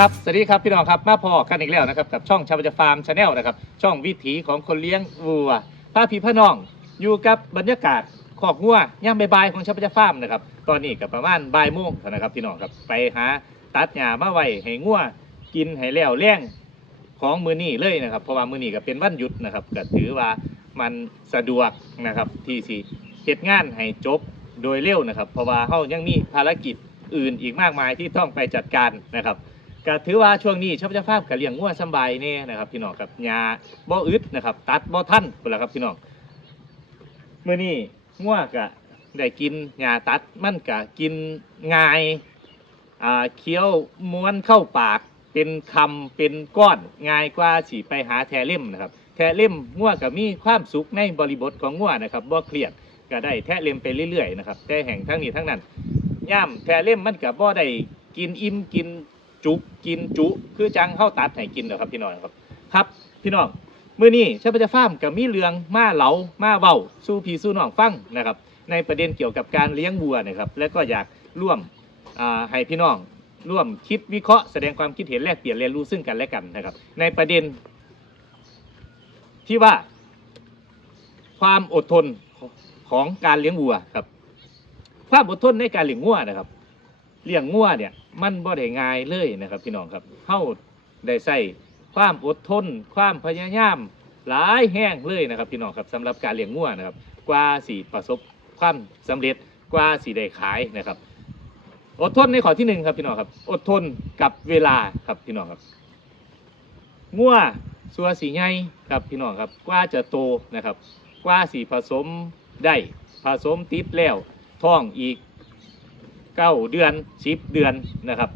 ครับ สวัสดีครับพี่น้องครับ มาพอกันอีกแล้วนะครับกับช่องชาวบฟาร์มชาแนลนะครับ ช่องวิถีของคนเลี้ยงวัวป้าพี่พ่อน้องอยู่กับบรรยากาศขอกงัวย่ามบ่ายของชาวบฟาร์มนะครับ ตอนนี้กับประมาณบ่ายโมงนะครับพี่น้องครับ ไปหาตัดหญ้ามาไว้ให้งัวกินให้แล้วแล้งของมือนี้เลยนะครับ เพราะว่ามือนี้ก็เป็นวันหยุดนะครับก็ถือว่ามันสะดวกนะครับที่สิเฮ็ดงานให้จบโดยเร็วนะครับ เพราะว่าเฮายังมีภารกิจอื่นอีกมากมายที่ต้องไปจัดการนะครับ ก็ถือว่าช่วงนี้ชาวบ้าภาพกับเลี้ยงงัวสบายแน่นะครับพี่น้องครับยาบ่อึดนะครับ ตัดบ่ทันพุ่นละครับพี่น้องเมื้อนี้งัวก็ได้กินหญ้าตัดมันก็กินง่ายอ่าเคี้ยวม้วนเข้าปากเป็นคำเป็นก้อนง่ายกว่าสิไปหาแทเล่มนะครับ แทเล่มงัวก็มีความสุขในบริบทของงัวนะครับบ่เครียดก็ได้แทเล่มไปเรื่อยๆนะครับแต่แห่งทั้งนี้ทั้งนั้นย่ามแทเล่มมันก็บ่ได้กินอิ่มกิน จุกินจุ คือจังเข้าตัดให้กินเหรอครับพี่น้องครับครับ พี่น้องมื้อนี้ชาวประจฟาร์มกับมีเรืองมาเหลามาเว้าสู้พีสู้น้องฟังนะครับ ในประเด็นเกี่ยวกับการเลี้ยงวัวนะครับ และก็อยากร่วมให้พี่น้องร่วมคิดวิเคราะห์แสดงความคิดเห็นแลกเปลี่ยนเรียนรู้ซึ่งกันและกันนะครับ ในประเด็น ที่ว่า ความอดทนของการเลี้ยงวัวครับ ความอดทนในการเลี้ยงวัวนะครับ เลี้ยงงัวเนี่ยมันบ่ได้ง่ายเลยนะครับพี่น้องครับเฮาได้ใส่ความอดทน ความพยายามหลายแห้งเลยนะครับพี่น้องครับสำหรับการเลี้ยงงัวนะครับ กว่าสิประสบความสำเร็จกว่าสิได้ขายนะครับ อดทนในข้อที่หนึ่งครับพี่น้องครับ อดทนกับเวลาครับพี่น้องครับงัวสัวสีใหญ่ครับพี่น้องครับ กว่าจะโตนะครับ กว่าสีผสมได้ผสมติดแล้วท้องอีก เก้าเดือนสิบเดือนนะครับ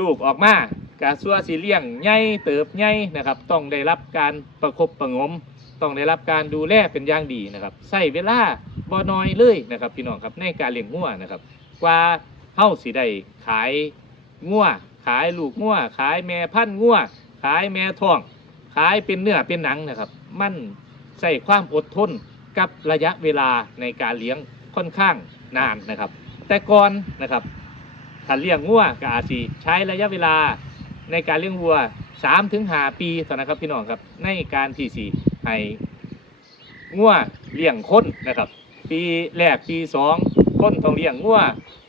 ลูกออกมากาซัวสีเลี้ยงใหญ่เติบใหญ่นะครับ ต้องได้รับการประคบประงม ต้องได้รับการดูแลเป็นอย่างดีนะครับใส่เวลาบ่น้อยเลยนะครับ พี่น้องครับในการเลี้ยงงัวนะครับ กว่าเฮาสิได้ขายงัวขายลูกงัวขายแม่พันธุ์งัวขายแม่ท้องขายเป็นเนื้อเป็นหนังนะครับ มันใส่ความอดทนกับระยะเวลาในการเลี้ยงค่อนข้าง นานนะครับ แต่ก่อนนะครับถ้าเลี้ยงวัวก็อาจสิใช้ระยะเวลาในการเลี้ยงวัว3ถึง5ปีเท่านั้นครับพี่น้องครับในการที่สีให้งัวเลี้ยงคนนะครับ ปีแรกปีสองคนต้องเลี้ยงงัว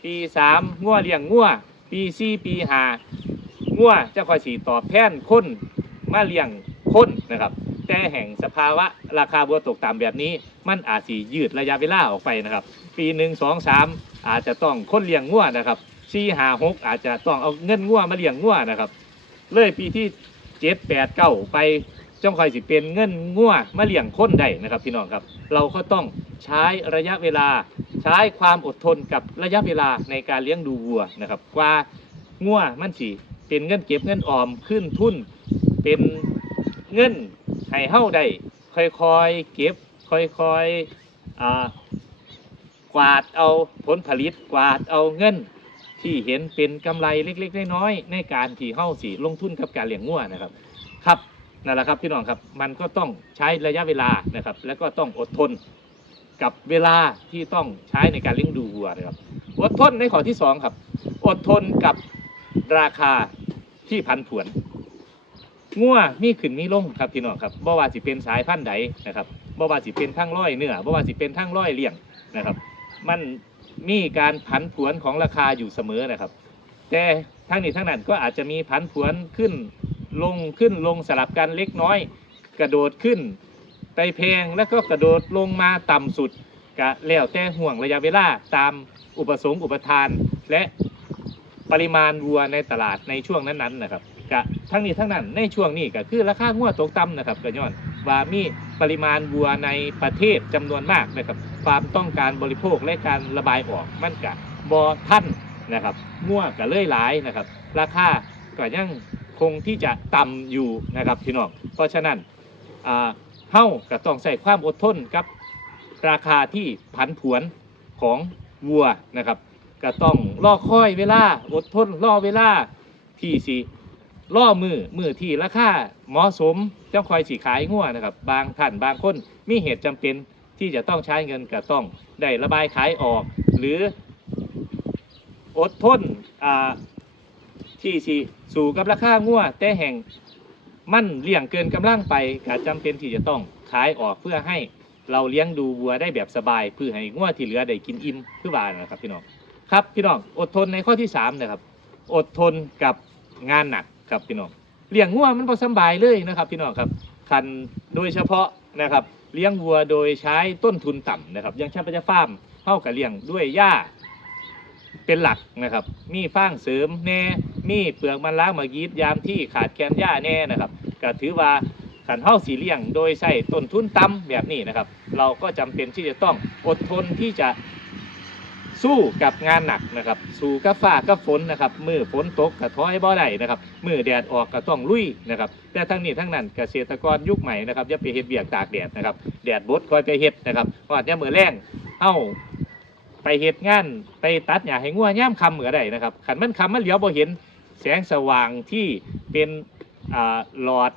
ปีสามงัวเลี้ยงงัวปีสี่ปีห้างัวจะคอยสีตอบแทนคนมาเลี้ยงคนนะครับ แต่แห่งสภาวะราคาบัวตกต่ำแบบนี้ มันอาจสียืดระยะเวลาออกไปนะครับ ปีหนึ่งสองสามอาจจะต้องค้นเลี้ยงงัวนะครับสี่ห้าหกอาจจะต้องเอาเงินงัวมาเลี้ยงงัวนะครับเลยปีที่เจ็ดแปดเก้าไปจ้องคอยสิเป็นเงินงัวมาเลี้ยงค้นได้นะครับพี่น้องครับ เราก็ต้องใช้ระยะเวลา ใช้ความอดทนกับระยะเวลาในการเลี้ยงดูวัวนะครับกว่างัวมันสิเป็นเงินเก็บเงินออมขึ้นทุน เป็นเงิน ให้เฮาได้ค่อยๆเก็บค่อยๆอ่ากวาดเอาผลผลิตกวาดเอาเงินที่เห็นเป็นกำไรเล็ก ๆ น้อยๆในการที่เฮาสิลงทุนกับการเลี้ยงงัวนะครับ ครับนั่นแหละครับพี่น้องครับมันก็ต้องใช้ระยะเวลานะครับ แล้วก็ต้องอดทนกับเวลาที่ต้องใช้ในการเลี้ยงดูวัวนะครับ อดทนในข้อที่สองครับ อดทนกับราคาที่พันผวน งัวมีขึ้นมีลงครับพี่น้องครับบ่ว่าสิเป็นสายพันธุ์ใดนะครับบ่ว่าสิเป็นทั้งร้อยเนื้อบ่ว่าสิเป็นทั้งร้อยเลี้ยงนะครับ มันมีการผันผวนของราคาอยู่เสมอนะครับ แต่ทั้งนี้ทั้งนั้นก็อาจจะมีผันผวนขึ้นลงขึ้นลงสลับกันเล็กน้อย กระโดดขึ้นไปแพงแล้วก็กระโดดลงมาต่ำสุดก็แล้วแต่ห่วงระยะเวลาตามอุปสงค์อุปทาน และปริมาณวัวในตลาดในช่วงนั้นๆนะครับ กะทั้งนี้ทั้งนั้นในช่วงนี้ก็คือราคางัวตกต่ำนะครับก็ย้อนว่ามีปริมาณวัวในประเทศจำนวนมากนะครับ ความต้องการบริโภคและการระบายออกมันกะบอท่านนะครับงัวก็เลื่อยหลายนะครับ ราคาก็ยังคงที่จะต่ำอยู่นะครับพี่น้องเพราะฉะนั้นเฮ้าก็ต้องใส่ความอดทนกับราคาที่ผันผวนของวัวนะครับ ก็ต้องรอคอยเวลาอดทนรอเวลาที่สิ ล่อมือมือที่ราคาเหมาะสมจ้าคอยสีขายงัวนะครับ บางท่านบางคนมีเหตุจำเป็นที่จะต้องใช้เงินก็ต้องได้ระบายขายออก หรืออดทนที่สิสู่กับราคางัวแต่แห่งมั่นเลี้ยงเกินกำลังไปก็จำเป็นที่จะต้องขายออกเพื่อให้เราเลี้ยงดูวัวได้แบบสบายเพื่อให้งัวที่เหลือได้กินอิ่มคือว่านะครับพี่น้องครับพี่น้องอดทนในข้อที่สามนะครับอดทนกับงานหนัก ครับพี่น้องเลี้ยงงัวมันพอสบายเลยนะครับ พี่น้องครับคันโดยเฉพาะนะครับ เลี้ยงวัวโดยใช้ต้นทุนต่ำนะครับอย่างเช่นปัจจุฟาร์มเท่ากับเลี้ยงด้วยหญ้าเป็นหลักนะครับ มีฟางเสริมแน่ มีเปลือกมันล้างมายีดยามที่ขาดแคลนหญ้าแน่นะครับก็ถือว่าขันเท่าสีเลี้ยงโดยใส่ต้นทุนต่ำแบบนี้นะครับ เราก็จำเป็นที่จะต้องอดทนที่จะ สู้กับงานหนักนะครับ สู้กับฟ้ากับฝนนะครับมือฝนตกกระท้อยบ่อได้นะครับมือแดดออกก็ต้องลุยนะครับแต่ทั้งนี้ทั้งนั้นเกษตรกรยุคใหม่นะครับอย่าไปเฮ็ดเบียกตากแดดนะครับแดดบดคอยไปเฮ็ดนะครับเพราะอาจจะมือแรงเอ้าไปเฮ็ดงานไปตัดหญ้าให้งัวย่ามคำก็ได้นะครับขันมันคำมันเหลียวบ่เห็นแสงสว่างที่เป็นหลอด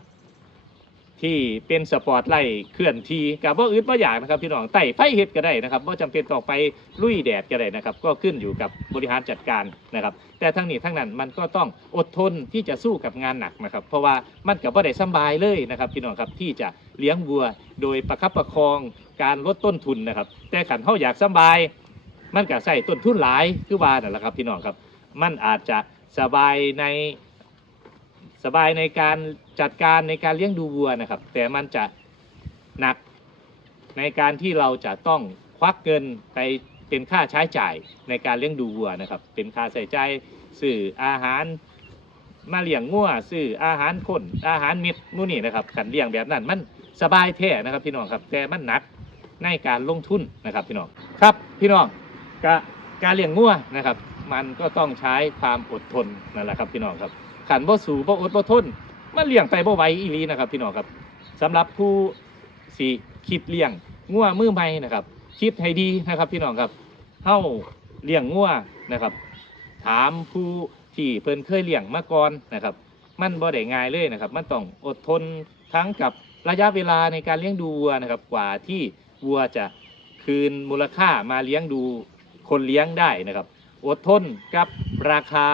ที่เป็นสปอร์ตไลท์เคลื่อนที่กับบ่าอึดบ่าอยากนะครับพี่น้องไต่ไฟเฮ็ดก็ได้นะครับบ่าจำเป็นต้องไปลุยแดดก็ได้นะครับ ก็ขึ้นอยู่กับบริหารจัดการนะครับ แต่ทั้งนี้ทั้งนั้นมันก็ต้องอดทนที่จะสู้กับงานหนักนะครับ เพราะว่ามันก็บ่ได้สบายเลยนะครับพี่น้องครับที่จะเลี้ยงวัว โดยประคับประคองการลดต้นทุนนะครับ แต่ขันเฮาอยากสบาย มันก็ใส่ต้นทุนหลายคือว่านั่นแหละครับพี่น้องครับ มันอาจจะสบายใน สบายในการจัดการในการเลี้ยงดูวัวนะครับ แต่มันจะหนักในการที่เราจะต้องควักเงินไปเป็นค่าใช้จ่ายในการเลี้ยงดูวัวนะครับ เป็นค่าใส่ใจายซื้ออาหารมาเลี้ยงงัวซื้ออาหารคนอาหารม็ดนู่นนี่นะครับขันเลี้ยงแบบนั้นมันสบายแท้นะครับพี่น้องครับแต่มันหนักในการลงทุนนะครับพี่น้องครับพี่น้องกการเลี้ยงงัวนะครับ มันก็ต้องใช้ความอดทนนั่นแหละครับพี่น้องครับขันบ่สู่บ่อดบ่ทนมันเลี้ยงไปบ่ไหวอีหลีนะครับพี่น้องครับสำหรับผู้สิคิดเลี้ยงงัวมือใหม่นะครับ คิดให้ดีนะครับพี่น้องครับเฮาเลี้ยงงัวนะครับ ถามผู้ที่เพิ่นเคยเลี้ยงมาก่อนนะครับ มันบ่ได้ง่ายเลยนะครับ มันต้องอดทนทั้งกับระยะเวลาในการเลี้ยงดูวัวนะครับ กว่าที่วัวจะคืนมูลค่ามาเลี้ยงดูคนเลี้ยงได้นะครับ อดทนกับราคา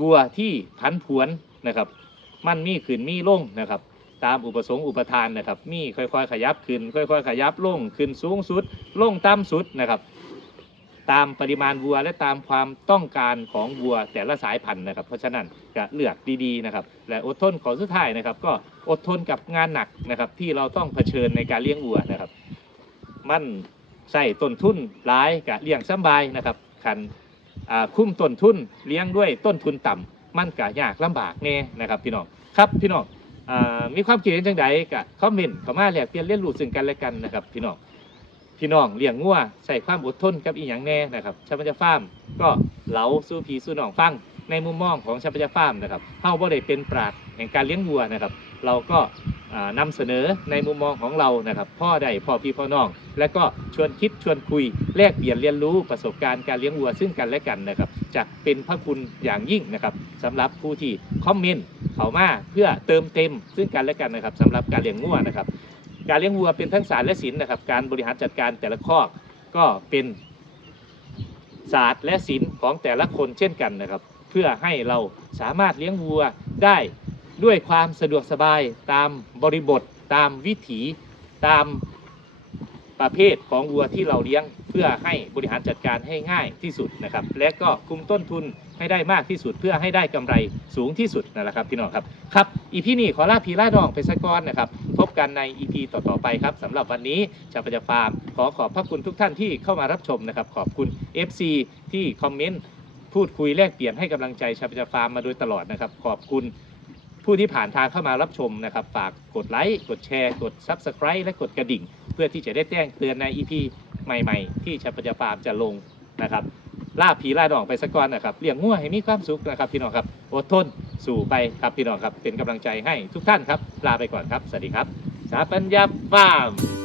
วัวที่ผันผวนนะครับ มันมีขึ้นมีลงนะครับ ตามอุปสงค์อุปทานนะครับ มีค่อยๆ ขยับขึ้น ค่อย ๆ ขยับลงขึ้นสูงสุด ลงต่ำสุดนะครับ ตามปริมาณวัวและตามความต้องการของวัวแต่ละสายพันธุ์นะครับ เพราะฉะนั้นก็เลือกดีๆนะครับ และอดทนขอสุดท้ายนะครับ ก็อดทนกับงานหนักนะครับ ที่เราต้องเผชิญในการเลี้ยงวัวนะครับ มันใส่ต้นทุนหลายกับเลี้ยงสบายนะครับ คันคุ้มต้นทุนเลี้ยงด้วยต้นทุนต่ำมันก็ยากลำบากแน่นะครับพี่น้องครับพี่น้องอมีความคิดเห็นจังใดก็คอมเมนต์เข้ามาแลกเปลี่ยนเรียนรู้ซึ่งกันและกันนะครับพี่น้องพี่น้องเลี้ยงงัวใส่ความอดทนกับอีหยังแน่นะครับชาวบ้านฟาร์มก็เหลาสู้พีสู้น้องฟังในมุมมองของชาวบ้านฟาร์มนะครับเฮาบ่ได้เป็นปราดแห่งการเลี้ยงวัวนะครับ เราก็ นำเสนอในมุมมองของเรานะครับ พ่อใดพ่อพี่พ่อน้อง และก็ชวนคิดชวนคุยแลกเปลี่ยนเรียนรู้ประสบการณ์การเลี้ยงวัวซึ่งกันและกันนะครับจะเป็นพระคุณอย่างยิ่งนะครับสำหรับผู้ที่คอมเมนต์เขามาเพื่อเติมเต็มซึ่งกันและกันนะครับสำหรับการเลี้ยงวัวนะครับ การเลี้ยงวัวเป็นทั้งศาสตร์และศิลป์นะครับ การบริหารจัดการแต่ละข้อก็เป็นศาสตร์และศิลป์ของแต่ละคนเช่นกันนะครับ เพื่อให้เราสามารถเลี้ยงวัวได้ ด้วยความสะดวกสบายตามบริบทตามวิถีตามประเภทของวัวที่เราเลี้ยงเพื่อให้บริหารจัดการให้ง่ายที่สุดนะครับ และก็คุมต้นทุนให้ได้มากที่สุดเพื่อให้ได้กำไรสูงที่สุดนั่นแหละครับพี่น้องครับครับอีพีนี้ขอลาพีลาดองไปสะกอนนะครับ พบกันในอีพีต่อๆไปครับสำหรับวันนี้ชาวปัญญาฟาร์ม ขอขอบพระคุณทุกท่านที่เข้ามารับชมนะครับ ขอบคุณ FC ที่คอมเมนต์พูดคุยแลกเปลี่ยนให้กำลังใจชาวปัญญาฟาร์มมาโดยตลอดนะครับ ขอบคุณ ผู้ที่ผ่านทางเข้ามารับชมนะครับฝากกดไลค์กดแชร์ กด Subscribe และกดกระดิ่ง เพื่อที่จะได้แจ้งเตือนใน EP ใหม่ๆ ที่ชัปปัญญาฟาร์มจะลงนะครับล่าผีล่าดองไปสักก่อนนะครับเลี้ยงงัวให้มีความสุขนะครับพี่น้องครับอดทนสู่ไปครับพี่น้องครับเป็นกำลังใจให้ทุกท่านครับลาไปก่อนครับสวัสดีครับสาปัญญาฟาร์ม